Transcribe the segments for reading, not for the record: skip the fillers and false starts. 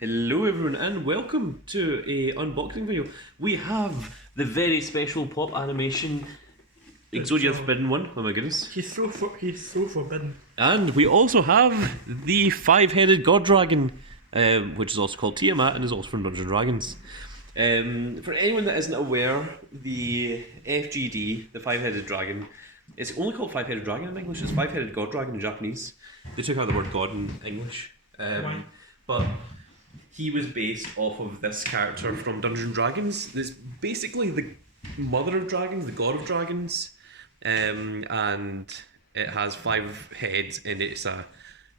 Hello everyone and welcome to a unboxing video. We have the very special pop animation Exodia the Forbidden one. Oh my goodness. He's so forbidden. And we also have the five-headed god dragon, which is also called Tiamat and is also from Dungeons & Dragons. For anyone that isn't aware, the FGD, the five-headed dragon, it's only called five-headed dragon in English. It's five-headed god dragon in Japanese. They took out the word god in English. But he was based off of this character from Dungeons & Dragons. It's basically the mother of dragons, the god of dragons, and it has 5 heads and it's a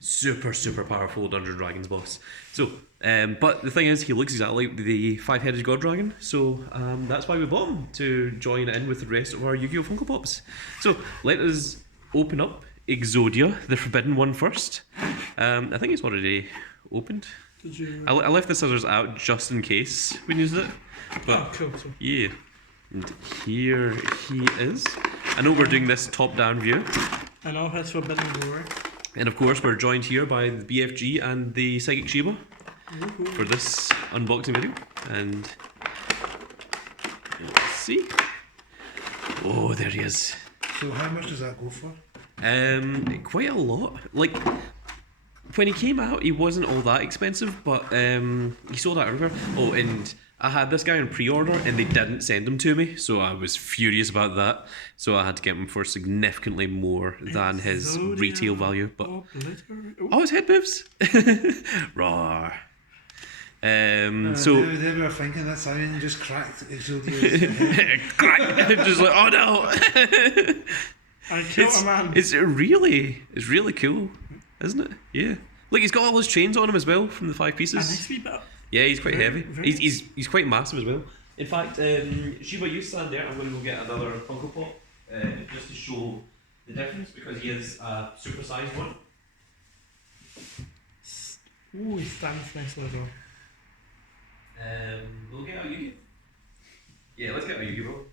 super powerful Dungeons & Dragons boss. So, but the thing is, he looks exactly like the five-headed god dragon, so that's why we bought him, to join in with the rest of our Yu-Gi-Oh! Funko Pops. So, let us open up Exodia, the forbidden one, first. I think it's already opened. Did you? I left the scissors out just in case we used it. But Cool. yeah. And here he is. I know we're doing this top-down view. I know his forbidden glory. And of course we're joined here by the BFG and the Psychic Shiba for this unboxing video. And let's see. Oh, there he is. So how much does that go for? Quite a lot. Like, when he came out, he wasn't all that expensive, but he sold out everywhere. Oh, and I had this guy on pre-order, and they didn't send him to me, so I was furious about that. So I had to get him for significantly more than his retail value. But oh, his head moves. Roar. So they were thinking that's how you just cracked Exodia's crack. Just like, oh no. I killed a man. It's really cool, isn't it? Yeah. Look, he's got all his chains on him as well from the 5 pieces. A nice wee bit. Yeah, he's quite heavy. Very He's quite massive as well. In fact, Shiba, you stand there. I'm going to go get another Funko Pop just to show the difference, because he is a super-sized one. Ooh, he stands nicely as well. We'll get out Yugi. Yeah, let's get out Yugi, bro.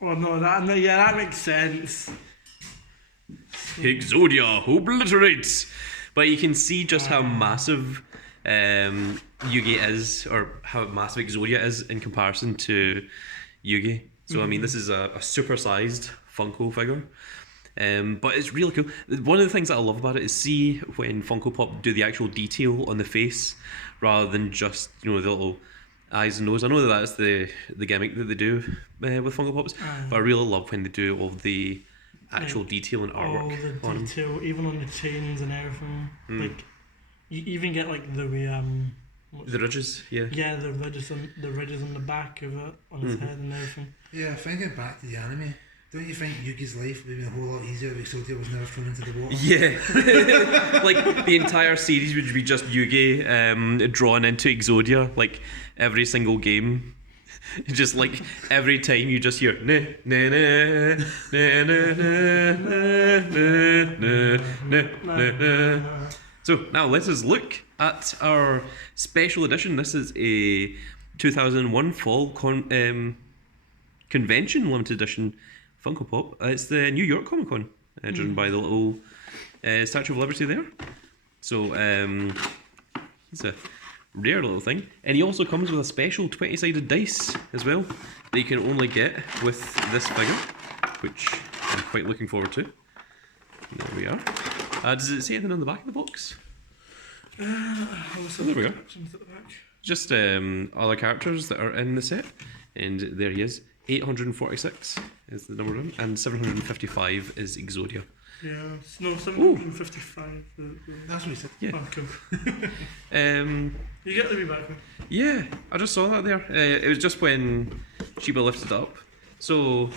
Oh no, that makes sense. Exodia obliterates. But you can see just how massive Yugi is, or how massive Exodia is in comparison to Yugi. So I mean, this is a super-sized Funko figure. But it's really cool. One of the things that I love about it is, see when Funko Pop do the actual detail on the face, rather than just, you know, the little eyes and nose. I know that that's the gimmick that they do with Funko Pops, but I really love when they do all the actual detail and artwork. All the detail, even on the chains and everything. Like, you even get like the way The ridges, yeah. Yeah, the ridges on the back of it, on his head and everything. Yeah, thinking back to the anime, don't you think Yugi's life would be a whole lot easier if Exodia was never thrown into the water? Yeah. Like, the entire series would be just Yugi drawn into Exodia, like, every single game. Just like, every time you just hear na na na na na na na na. So now let us look at our special edition. This is a 2001 Fall Convention limited edition Funko Pop. It's the New York Comic Con, driven by the little Statue of Liberty there. So it's a rare little thing. And he also comes with a special 20-sided dice as well that you can only get with this figure, which I'm quite looking forward to. There we are. Does it say anything on the back of the box? There we are. Just other characters that are in the set. And there he is. 846 is the number of him, and 755 is Exodia. Yeah, no, 755. That's what he said. Yeah. Oh, cool. You get the wee back one. Yeah, I just saw that there. It was just when Shiba lifted it up. So,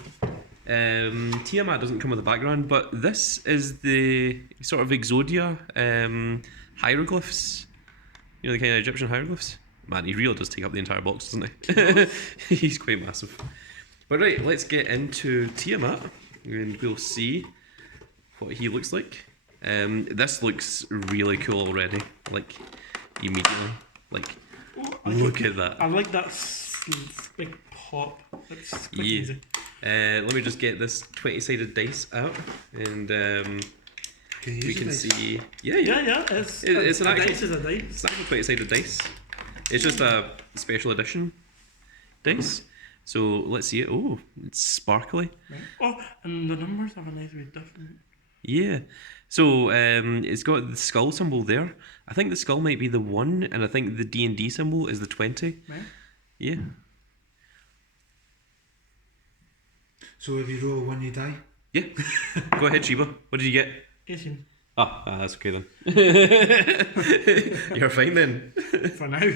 Tiamat doesn't come with a background, but this is the sort of Exodia hieroglyphs. You know, the kind of Egyptian hieroglyphs? Man, he really does take up the entire box, doesn't he? He's quite massive. But right, let's get into Tiamat, and we'll see what he looks like. This looks really cool already, like, immediately. Like, look at that. I like that big pop. It's quite easy. Let me just get this 20-sided dice out, and Can you we use can the dice? see. Yeah. It's an a actual. dice is a dice. It's actually 20-sided dice. It's just a special edition dice. So let's see it. Oh, it's sparkly. Right. Oh, and the numbers have a nice bit different. Yeah. So it's got the skull symbol there. I think the skull might be the 1, and I think the D&D symbol is the 20. Right. Yeah. So if you roll 1, you die. Yeah. Go ahead, Sheba. What did you get? 18 That's okay then. You're fine then. for now.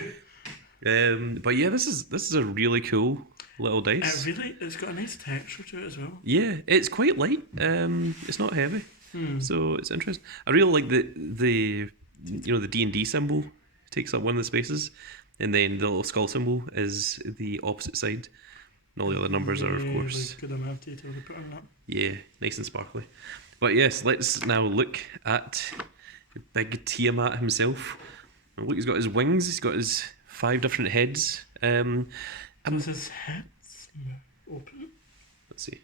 But yeah, this is a really cool little dice. It's got a nice texture to it as well. Yeah, it's quite light. It's not heavy, so it's interesting. I really like the the D&D symbol takes up one of the spaces, and then the little skull symbol is the opposite side, and all the other numbers are of course. Good amount of detail they put on that. Yeah, nice and sparkly. But yes, let's now look at the big Tiamat himself. And look, he's got his wings. He's got his 5 different heads. Does his heads open? Let's see.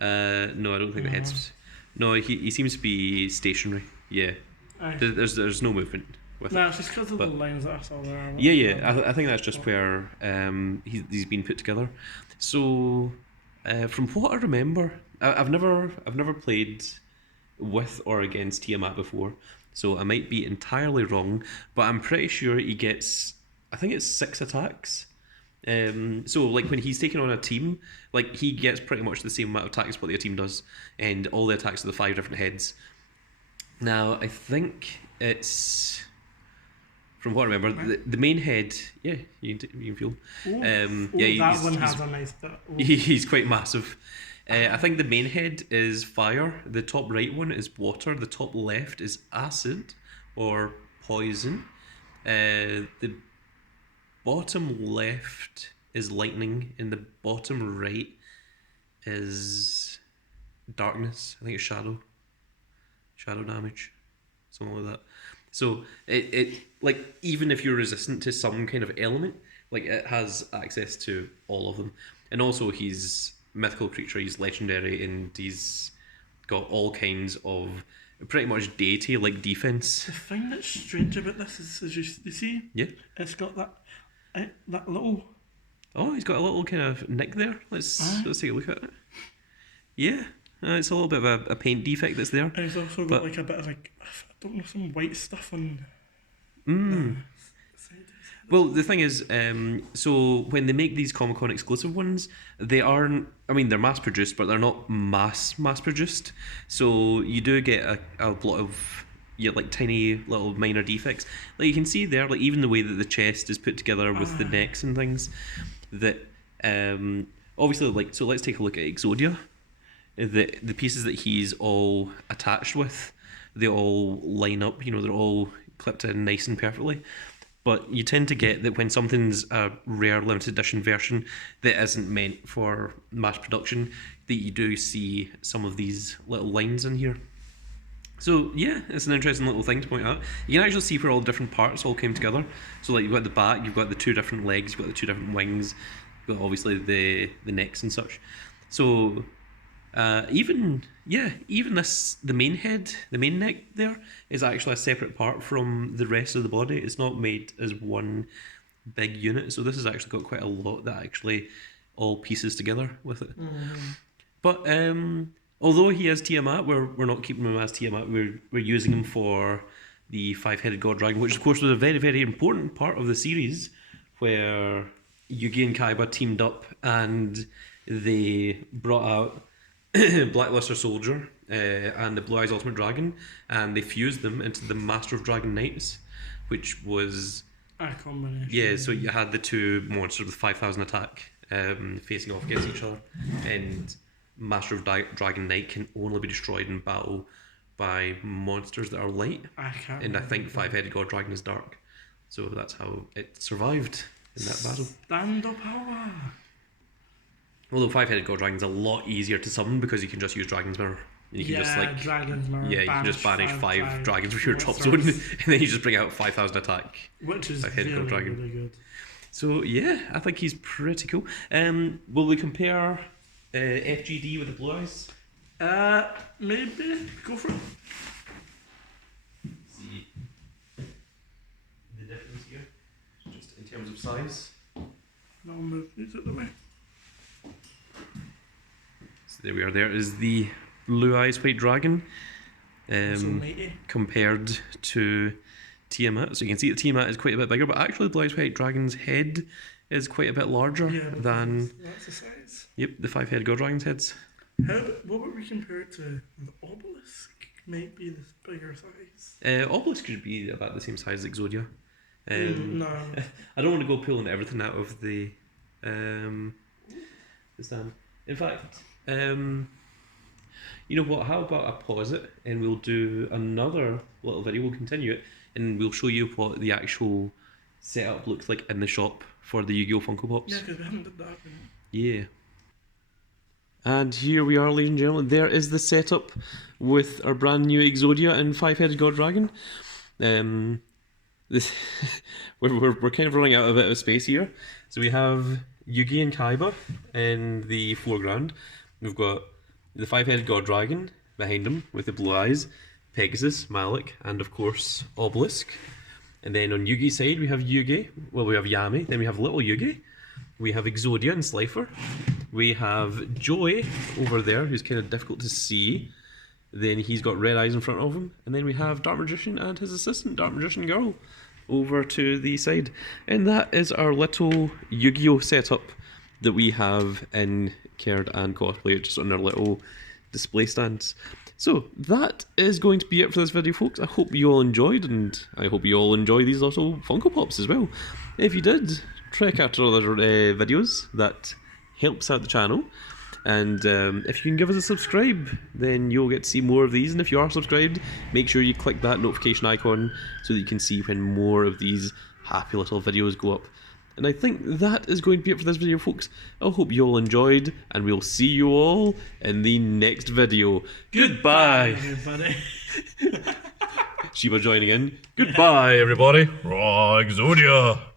No, I don't think the head's. No, he seems to be stationary. Yeah, Aye. there's no movement with No, it. it's just because of the lines that I saw there. Yeah. I think that's just where he's been put together. So, from what I remember, I've never played with or against Tiamat before, so I might be entirely wrong, but I'm pretty sure he gets. I think it's 6 attacks. So like when he's taking on a team, like he gets pretty much the same amount of attacks what the team does, and all the attacks are the 5 different heads. Now I think it's, from what I remember, the main head. Yeah, you can feel. That one has a nice bit. He's quite massive. I think the main head is fire. The top right one is water. The top left is acid or poison. The bottom left is lightning, and the bottom right is darkness. I think it's shadow damage, something like that. So it like, even if you're resistant to some kind of element, like it has access to all of them. And also he's a mythical creature, he's legendary, and he's got all kinds of pretty much deity like defense. The thing that's strange about this is you see, Yeah. it's got that little. Oh, he's got a little kind of nick there. Let's take a look at it. Yeah, it's a little bit of a paint defect that's there. And he's also got like a bit of like, I don't know, some white stuff on. Well, the thing is, so when they make these Comic-Con exclusive ones, they aren't. I mean, they're mass produced, but they're not mass produced. So you do get a lot of like tiny little minor defects. Like you can see there, like even the way that the chest is put together with the necks and things. That obviously, like, so let's take a look at Exodia. The pieces that he's all attached with, they all line up. They're all clipped in nice and perfectly. But you tend to get that when something's a rare limited edition version that isn't meant for mass production, that you do see some of these little lines in here. So yeah, it's an interesting little thing to point out. You can actually see where all the different parts all came together. So like you've got the back, you've got the 2 different legs, you've got the 2 different wings, you've got obviously the necks and such. So even the main head, the main neck there is actually a separate part from the rest of the body. It's not made as one big unit. So this has actually got quite a lot that actually all pieces together with it. Mm-hmm. But although he is Tiamat, we're not keeping him as Tiamat. We're using him for the 5-headed god dragon, which of course was a very, very important part of the series, where Yugi and Kaiba teamed up and they brought out Blackluster Soldier and the Blue Eyes Ultimate Dragon, and they fused them into the Master of Dragon Knights, which was a combination. Yeah, so you had the 2 monsters with 5,000 attack facing off against each other, and Master of Dragon Knight can only be destroyed in battle by monsters that are light. I think 5-headed god dragon is dark, so that's how it survived in that battle. Stand up power. Although 5-headed god dragon's a lot easier to summon because you can just use Dragon's Mirror. And you can just Dragon's Mirror. Yeah, you can just banish 5 dragons with your drop zone, and then you just bring out 5,000 attack. Which is really, god dragon. really good. So yeah, I think he's pretty cool. Will we compare FGD with the Blue Eyes? Maybe go for it. See the difference here, just in terms of size. I'll move these out of the way. So there we are. There is the Blue Eyes White Dragon, So mighty. compared to Tiamat. So you can see that Tiamat is quite a bit bigger, but actually Blue Eyes White Dragon's head is quite a bit larger Yeah, but than that's the size. the five-headed God Dragon's heads. What would we compare it to? The obelisk might be the bigger size. Obelisk should be about the same size as Exodia. No. I don't want to go pulling everything out of the stand. In fact, you know what? How about I pause it and we'll do another little video. We'll continue it and we'll show you what the actual setup looks like in the shop for the Yu-Gi-Oh! Funko Pops. Yeah, because we haven't did that. Yeah. And here we are, ladies and gentlemen. There is the setup with our brand new Exodia and five-headed God Dragon. This we're kind of running out of a bit of space here. So we have Yugi and Kaiba in the foreground. We've got the five-headed God Dragon behind him with the blue eyes, Pegasus, Malik, and of course Obelisk. And then on Yugi's side we have Yugi. Well, we have Yami. Then we have Little Yugi. We have Exodia and Slifer. We have Joey over there, who's kind of difficult to see. Then he's got red eyes in front of him. And then we have Dark Magician and his assistant, Dark Magician Girl, over to the side. And that is our little Yu-Gi-Oh! Setup that we have in Caird and Cosplay, just on our little display stands. So that is going to be it for this video, folks. I hope you all enjoyed, and I hope you all enjoy these little Funko Pops as well. If you did, check out our other videos. That helps out the channel. And if you can give us a subscribe, then you'll get to see more of these. And if you are subscribed, make sure you click that notification icon so that you can see when more of these happy little videos go up. And I think that is going to be it for this video, folks. I hope you all enjoyed, and we'll see you all in the next video. Goodbye! Everybody. Shiba joining in. Goodbye, everybody. Raw Exodia!